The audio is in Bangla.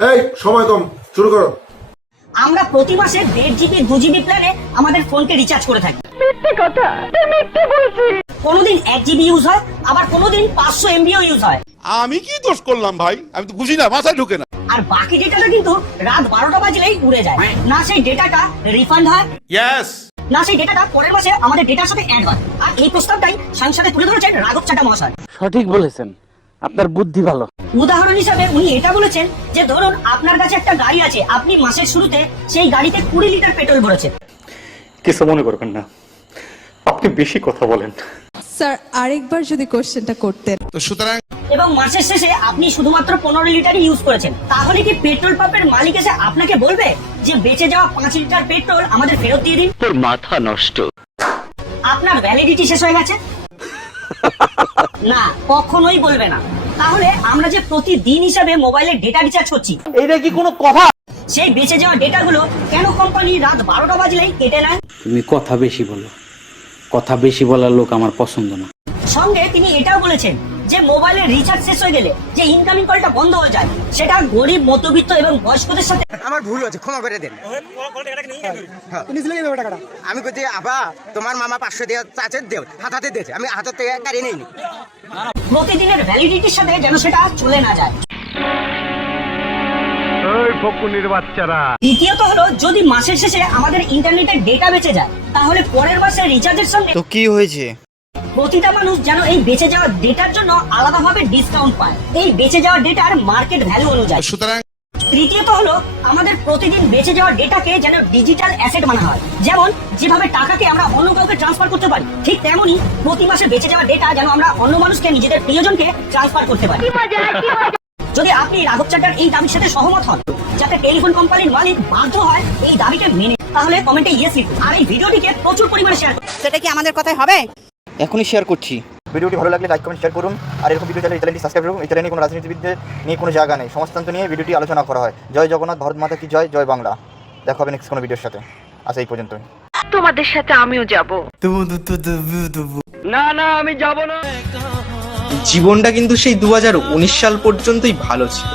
এই সময় কম, শুরু করো। আমরা প্রতি মাসে 1.5 GB 2 GB প্ল্যানে আমাদের ফোনকে রিচার্জ করে থাকি। মিথ্যে কথা, মিথ্যে বলছি। কোনোদিন 1 GB ইউজ হয়, আবার কোনোদিন 500 MB ইউজ হয়। আমি কি দোষ করলাম ভাই? আমি তো বুঝি না, মাথায় ঢুকে না। আর বাকি ডেটাটা কিন্তু রাত 12টা বাজলেই উড়ে যায়। না সেই ডেটাটা রিফান্ড হয়, ইয়েস, না সেই ডেটাটা পরের মাসে আমাদের ডেটার সাথে অ্যাড হয়। আর এই প্রস্তাবটাই সংসদে তুলে ধরেছেন রাঘব চাড্ডা মহাশয়। সঠিক বলেছেন, আপনার বুদ্ধি ভালো। উদাহরণ হিসাবে উনি এটা বলেছেন যে ধরুন আপনার কাছে একটা গাড়ি আছে, আপনি মাসের শুরুতে সেই গাড়িতে 20 লিটার পেট্রোল ভরেছেন। কিছু মনে করবেন না, আপনি বেশি কথা বলেন। স্যার আরেকবার যদি কোশ্চেনটা করতেন। তো সুতরাং এবং মাসের শেষে আপনি শুধুমাত্র 15 লিটারই ইউজ করেছেন, তাহলে কি পেট্রোল পাম্পের মালিক এসে আপনাকে বলবে যে বেঁচে যাওয়া 5 লিটার পেট্রোল আমাদের ফেরত দিয়ে দিন? তোর মাথা নষ্ট। আপনার ভ্যালিডিটি শেষ হয়ে গেছে? না, কখনোই বলবে না। তাহলে আমরা যে প্রতিদিন হিসাবে মোবাইলে ডেটা রিচার্জ করছি, এইটা কি কোনো কথা? সেই বেঁচে যাওয়া ডেটাগুলো কেন কোম্পানি রাত 12টা বাজলেই কেটে নেয়? তুমি কথা বেশি বলো, কথা বেশি বলার লোক আমার পছন্দ না। সঙ্গে তিনি এটাও বলেছেন যে মোবাইলের রিচার্জ শেষ হয়ে গেলে যে ইনকামিং কলটা বন্ধ হয়ে যায়, সেটা গরিব, মধ্যবিত্ত এবং বয়স্কদের সাথে। আমার ভুল হচ্ছে, ক্ষমা করে দেন। আমি কইছি আবা তোমার মামা 500 দিয়ে চাচের দেও, হাতে দিয়েছে, আমি হাতের থেকে কারি নেইনি। প্রতিদিনের ভ্যালিডিটির সাথে যেন সেটা চলে না যায়। দ্বিতীয়ত হলো, যদি মাসের শেষে আমাদের ইন্টারনেটের ডেটা বেঁচে যায়, তাহলে পরের মাসের রিচার্জের সঙ্গে তো কি হয়েছে? প্রতিটা মানুষ যেন এই বেঁচে যাওয়া ডেটার জন্য আলাদাভাবে ডিসকাউন্ট পায়, এই বেঁচে যাওয়া ডেটার মার্কেট ভ্যালু অনুযায়ী। সুতরাং তৃতীয়ত হলো, আমাদের প্রতিদিন বেঁচে যাওয়া ডেটাকে যেন ডিজিটাল অ্যাসেট বানানো হয়। যেমন যেভাবে টাকাকে আমরা অন্য কাউকে ট্রান্সফার করতে পারি, ঠিক তেমনি প্রতি মাসে বেঁচে যাওয়া ডেটা যেন আমরা অন্য মানুষকে, নিজেদের প্রিয়জনকে ট্রান্সফার করতে পারি। যদি আপনি রাঘব চাড্ডার এই দাবির সাথে সহমত হন, যাতে টেলিফোন কোম্পানির মালিক বাধ্য হয় এই দাবিকে মেনে, তাহলে কমেন্টে ইয়েস লিখুন আর এই ভিডিওটিকে প্রচুর পরিমাণে শেয়ার করুন। সেটা কি আমাদের কথাই হবে? এখনই শেয়ার করছি। ভিডিওটি ভালো লাগলে লাইক কমেন্ট শেয়ার করুন, আর এরকম ভিডিও চাইলে চ্যানেলটি সাবস্ক্রাইব করুন। এই চ্যানেলে কোনো রাজনীতিবিদদের নিয়ে কোনো জায়গা নেই, সমাজতন্ত্র নিয়ে ভিডিওটি আলোচনা করা হয়। জয় জগন্নাথ, ভারত মাতা কি জয়, জয় বাংলা। দেখা হবে নেক্সট কোনো ভিডিওর সাথে। আচ্ছা, এই পর্যন্তই। তোমাদের সাথে আমিও যাব। না না, আমি যাব না। জীবনটা কিন্তু সেই 2019 সাল পর্যন্তই ভালো ছিল।